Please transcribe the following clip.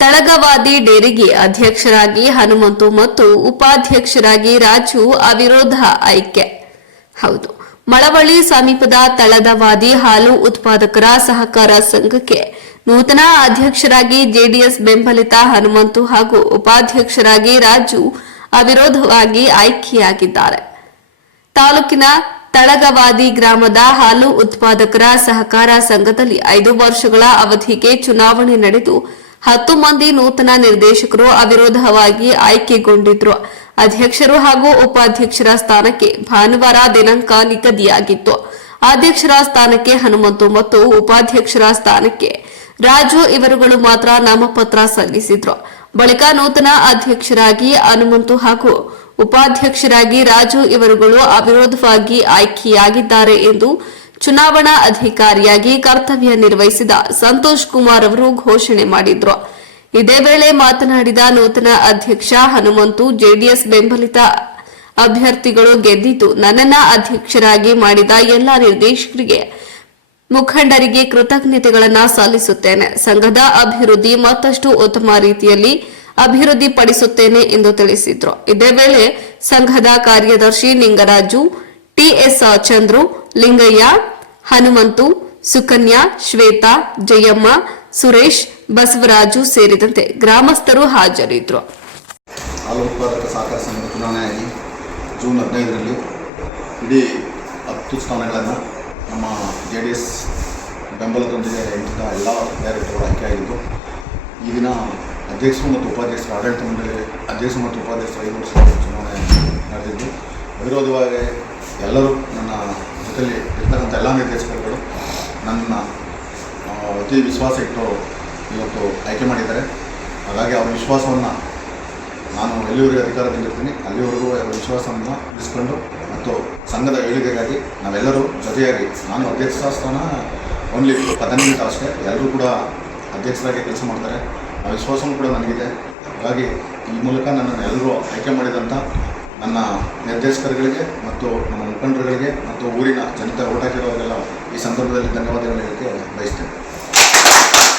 ತಳಗವಾದಿ ಡೇರಿಗೆ ಅಧ್ಯಕ್ಷರಾಗಿ ಹನುಮಂತು ಮತ್ತು ಉಪಾಧ್ಯಕ್ಷರಾಗಿ ರಾಜು ಅವಿರೋಧ ಆಯ್ಕೆ. ಹೌದು, ಮಳವಳ್ಳಿ ಸಮೀಪದ ತಳದವಾದಿ ಹಾಲು ಉತ್ಪಾದಕರ ಸಹಕಾರ ಸಂಘಕ್ಕೆ ನೂತನ ಅಧ್ಯಕ್ಷರಾಗಿ ಜೆಡಿಎಸ್ ಬೆಂಬಲಿತ ಹನುಮಂತು ಹಾಗೂ ಉಪಾಧ್ಯಕ್ಷರಾಗಿ ರಾಜು ಅವಿರೋಧವಾಗಿ ಆಯ್ಕೆಯಾಗಿದ್ದಾರೆ. ತಾಲೂಕಿನ ತಳಗವಾದಿ ಗ್ರಾಮದ ಹಾಲು ಉತ್ಪಾದಕರ ಸಹಕಾರ ಸಂಘದಲ್ಲಿ 5 ವರ್ಷಗಳ ಅವಧಿಗೆ ಚುನಾವಣೆ ನಡೆದು 10 ಮಂದಿ ನೂತನ ನಿರ್ದೇಶಕರು ಅವಿರೋಧವಾಗಿ ಆಯ್ಕೆಗೊಂಡಿದ್ರು. ಅಧ್ಯಕ್ಷರು ಹಾಗೂ ಉಪಾಧ್ಯಕ್ಷರ ಸ್ಥಾನಕ್ಕೆ ಭಾನುವಾರ ದಿನಾಂಕ ನಿಗದಿಯಾಗಿತ್ತು. ಅಧ್ಯಕ್ಷರ ಸ್ಥಾನಕ್ಕೆ ಹನುಮಂತು ಮತ್ತು ಉಪಾಧ್ಯಕ್ಷರ ಸ್ಥಾನಕ್ಕೆ ರಾಜು ಇವರುಗಳು ಮಾತ್ರ ನಾಮಪತ್ರ ಸಲ್ಲಿಸಿದ್ರು. ಬಳಿಕ ನೂತನ ಅಧ್ಯಕ್ಷರಾಗಿ ಹನುಮಂತು ಹಾಗೂ ಉಪಾಧ್ಯಕ್ಷರಾಗಿ ರಾಜು ಇವರುಗಳು ಅವಿರೋಧವಾಗಿ ಆಯ್ಕೆಯಾಗಿದ್ದಾರೆ ಎಂದು ಚುನಾವಣಾ ಅಧಿಕಾರಿಯಾಗಿ ಕರ್ತವ್ಯ ನಿರ್ವಹಿಸಿದ ಸಂತೋಷ್ ಕುಮಾರ್ ಅವರು ಘೋಷಣೆ ಮಾಡಿದ್ರು. ಇದೇ ವೇಳೆ ಮಾತನಾಡಿದ ನೂತನ ಅಧ್ಯಕ್ಷ ಹನುಮಂತು, ಜೆಡಿಎಸ್ ಬೆಂಬಲಿತ ಅಭ್ಯರ್ಥಿಗಳು ಗೆದ್ದಿದ್ದು ನನ್ನನ್ನ ಅಧ್ಯಕ್ಷರಾಗಿ ಮಾಡಿದ ಎಲ್ಲ ನಿರ್ದೇಶಕರಿಗೆ ಮುಖಂಡರಿಗೆ ಕೃತಜ್ಞತೆಗಳನ್ನು ಸಲ್ಲಿಸುತ್ತೇನೆ. ಸಂಘದ ಅಭಿವೃದ್ಧಿ ಮತ್ತಷ್ಟು ಉತ್ತಮ ರೀತಿಯಲ್ಲಿ ಅಭಿವೃದ್ಧಿಪಡಿಸುತ್ತೇನೆ ಎಂದು ತಿಳಿಸಿದ್ರು. ಇದೇ ವೇಳೆ ಸಂಘದ ಕಾರ್ಯದರ್ಶಿ ನಿಂಗರಾಜು, ಟಿಎಸ್ ಚಂದ್ರು, ಲಿಂಗಯ್ಯ, ಹನುಮಂತು, ಸುಕನ್ಯಾ, ಶ್ವೇತಾ, ಜಯಮ್ಮ, ಸುರೇಶ್, ಬಸವರಾಜು ಸೇರಿದಂತೆ ಗ್ರಾಮಸ್ಥರು ಹಾಜರಿದ್ದರು. ಹಾಲು ಉತ್ಪಾದಕ ಸಹಕಾರ ಸಂಘದ ಚುನಾವಣೆಯಾಗಿ ಜೂನ್ 15ರಲ್ಲಿ ಇಡೀ 10 ಸ್ಥಾನಗಳನ್ನು ನಮ್ಮ JDS ಬೆಂಬಲದೊಂದಿಗೆ ಇಂಥ ಎಲ್ಲ ಡೈರೆಕ್ಟರ್ಗಳು ಆಯ್ಕೆಯಾಗಿದ್ದು, ಈ ದಿನ ಅಧ್ಯಕ್ಷರು ಮತ್ತು ಉಪಾಧ್ಯಕ್ಷರು ಆಡಳಿತ ಮಂಡಳಿ ಅಧ್ಯಕ್ಷರು ಮತ್ತು ಉಪಾಧ್ಯಕ್ಷರು 5 ವರ್ಷದ ಚುನಾವಣೆ ನಡೆದಿದ್ದು, ವಿರೋಧವಾಗಿ ಎಲ್ಲರೂ ನನ್ನ ಜೊತೆಯಲ್ಲಿ ಇರ್ತಕ್ಕಂಥ ಎಲ್ಲ ನಿರ್ದೇಶಕರುಗಳು ನನ್ನ ಅತಿ ವಿಶ್ವಾಸ ಇಟ್ಟು ಇವತ್ತು ಆಯ್ಕೆ ಮಾಡಿದ್ದಾರೆ. ಹಾಗಾಗಿ ಅವರ ವಿಶ್ವಾಸವನ್ನು ನಾನು ಎಲ್ಲಿವರೆಗೆ ಅಧಿಕಾರದಲ್ಲಿರ್ತೀನಿ ಅಲ್ಲಿವರೆಗೂ ಅವರ ವಿಶ್ವಾಸವನ್ನು ಉಳಿಸ್ಕೊಂಡು ಮತ್ತು ಸಂಘದ ಏಳಿಗೆಗಾಗಿ ನಾವೆಲ್ಲರೂ ಜೊತೆಯಾಗಿ, ನಾನು ಅಧ್ಯಕ್ಷ ಸ್ಥಾನ ಓನ್ಲಿ ಪದನಿಮಿತ್ತ ಅಷ್ಟೇ, ಎಲ್ಲರೂ ಕೂಡ ಅಧ್ಯಕ್ಷರಾಗಿ ಕೆಲಸ ಮಾಡ್ತಾರೆ. ಆ ವಿಶ್ವಾಸವೂ ಕೂಡ ನನಗಿದೆ. ಹಾಗಾಗಿ ಈ ಮೂಲಕ ನನ್ನನ್ನು ಎಲ್ಲರೂ ಆಯ್ಕೆ ಮಾಡಿದಂಥ ನನ್ನ ನಿರ್ದೇಶಕರುಗಳಿಗೆ ಮತ್ತು ನಮ್ಮ ಮುಖಂಡರುಗಳಿಗೆ ಮತ್ತು ಊರಿನ ಜನತೆ ಓಟ್ ಹಾಕಿರೋರಿಗೆಲ್ಲ ಈ ಸಂದರ್ಭದಲ್ಲಿ ಧನ್ಯವಾದಗಳು ಹೇಳಕ್ಕೆ ಬಯಸ್ತೇನೆ.